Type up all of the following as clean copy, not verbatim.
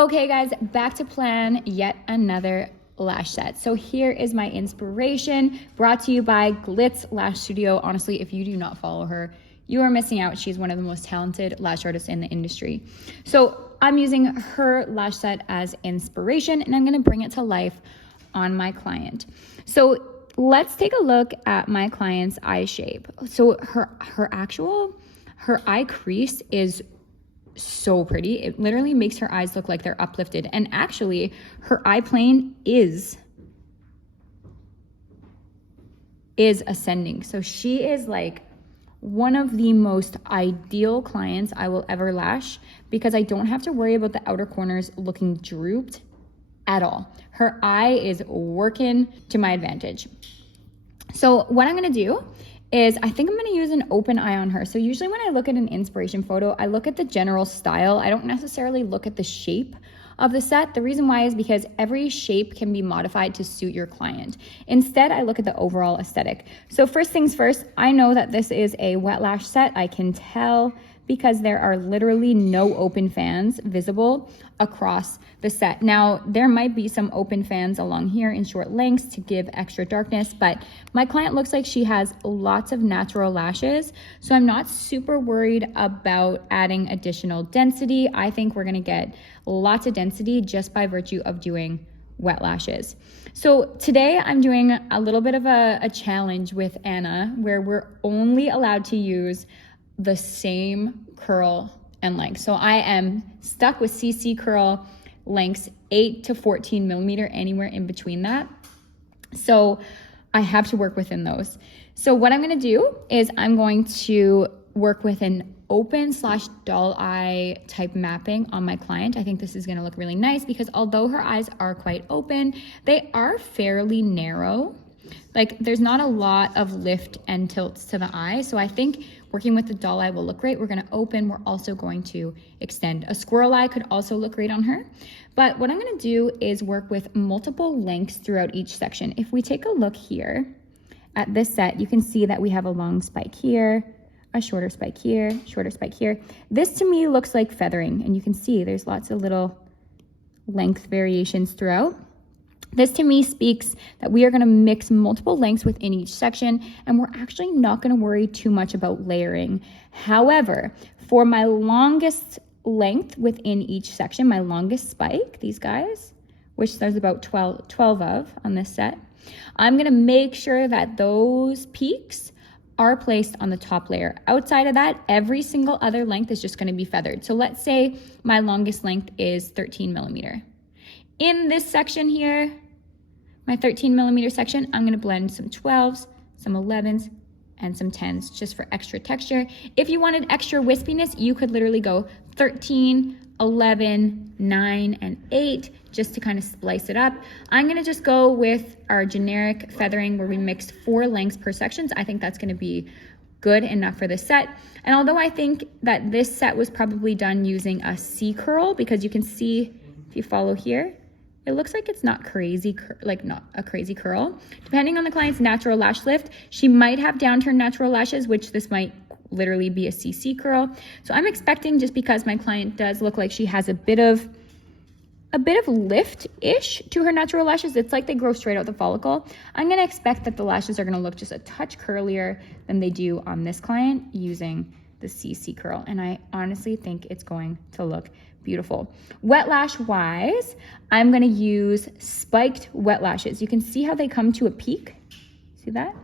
Okay guys, back to plan yet another lash set. So here is my inspiration, brought to you by Glitz Lash Studio. Honestly, if you do not follow her, you are missing out. She's one of the most talented lash artists in the industry. So I'm using her lash set as inspiration, and I'm gonna bring it to life on my client. So let's take a look at my client's eye shape. So her eye crease is so pretty. It literally makes her eyes look like they're uplifted. And actually, her eye plane is ascending. So she is like one of the most ideal clients I will ever lash, because I don't have to worry about the outer corners looking drooped at all. Her eye is working to my advantage. So what I'm gonna do is I think I'm gonna use an open eye on her. So usually when I look at an inspiration photo, I look at the general style. I don't necessarily look at the shape of the set. The reason why is because every shape can be modified to suit your client. Instead, I look at the overall aesthetic. So first things first, I know that this is a wet lash set. I can tell because there are literally no open fans visible across the set. Now, there might be some open fans along here in short lengths to give extra darkness, but my client looks like she has lots of natural lashes, so I'm not super worried about adding additional density. I think we're gonna get lots of density just by virtue of doing wet lashes. So today I'm doing a little bit of a challenge with Anna, where we're only allowed to use the same curl and length. So I am stuck with CC curl lengths 8 to 14 millimeter, anywhere in between that. So I have to work within those. So what I'm gonna do is I'm going to work with an open / doll eye type mapping on my client. I think this is gonna look really nice because although her eyes are quite open, they are fairly narrow. Like there's not a lot of lift and tilts to the eye. So I think working with the doll eye will look great. We're gonna open, we're also going to extend. A squirrel eye could also look great on her. But what I'm gonna do is work with multiple lengths throughout each section. If we take a look here at this set, you can see that we have a long spike here, a shorter spike here, shorter spike here. This to me looks like feathering, and you can see there's lots of little length variations throughout. This to me speaks that we are gonna mix multiple lengths within each section, and we're actually not gonna worry too much about layering. However, for my longest length within each section, my longest spike, these guys, which there's about 12 of on this set, I'm gonna make sure that those peaks are placed on the top layer. Outside of that, every single other length is just gonna be feathered. So let's say my longest length is 13 millimeter. In this section here, my 13 millimeter section, I'm gonna blend some 12s, some 11s, and some 10s just for extra texture. If you wanted extra wispiness, you could literally go 13, 11, 9, and 8 just to kind of splice it up. I'm gonna just go with our generic feathering where we mix 4 lengths per sections. I think that's gonna be good enough for this set. And although I think that this set was probably done using a C curl, because you can see, if you follow here, it looks like it's not crazy, like not a crazy curl. Depending on the client's natural lash lift, she might have downturn natural lashes, which this might literally be a CC curl. So I'm expecting, just because my client does look like she has a bit of lift-ish to her natural lashes, it's like they grow straight out the follicle. I'm gonna expect that the lashes are gonna look just a touch curlier than they do on this client using the CC curl. And I honestly think it's going to look beautiful. Wet lash wise, I'm gonna use spiked wet lashes. You can see how they come to a peak. See that?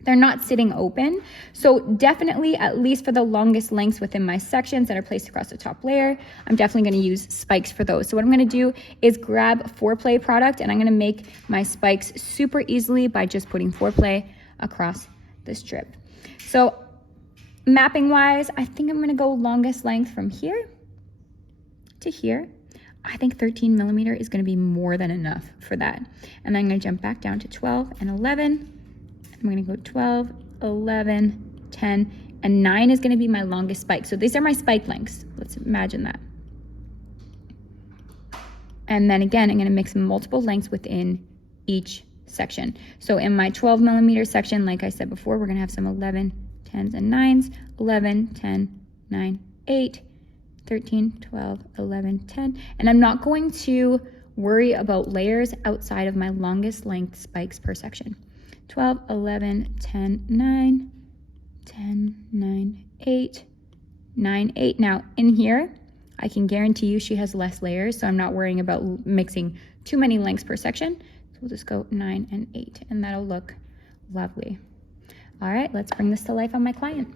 They're not sitting open. So definitely, at least for the longest lengths within my sections that are placed across the top layer, I'm definitely gonna use spikes for those. So what I'm gonna do is grab Foreplay product, and I'm gonna make my spikes super easily by just putting Foreplay across the strip. So mapping wise, I think I'm gonna go longest length from here to here. I think 13 millimeter is gonna be more than enough for that. And I'm gonna jump back down to 12 and 11. I'm gonna go 12, 11, 10, and 9 is gonna be my longest spike. So these are my spike lengths. Let's imagine that. And then again, I'm gonna mix multiple lengths within each section. So in my 12 millimeter section, like I said before, we're gonna have some 11, 10s, and 9s, 11, 10, 9, 8, 13, 12, 11, 10. And I'm not going to worry about layers outside of my longest length spikes per section. 12, 11, 10, 9, 10, 9, 8, 9, 8. Now in here, I can guarantee you she has less layers, so I'm not worrying about mixing too many lengths per section. So we'll just go 9 and 8, and that'll look lovely. All right, let's bring this to life on my client.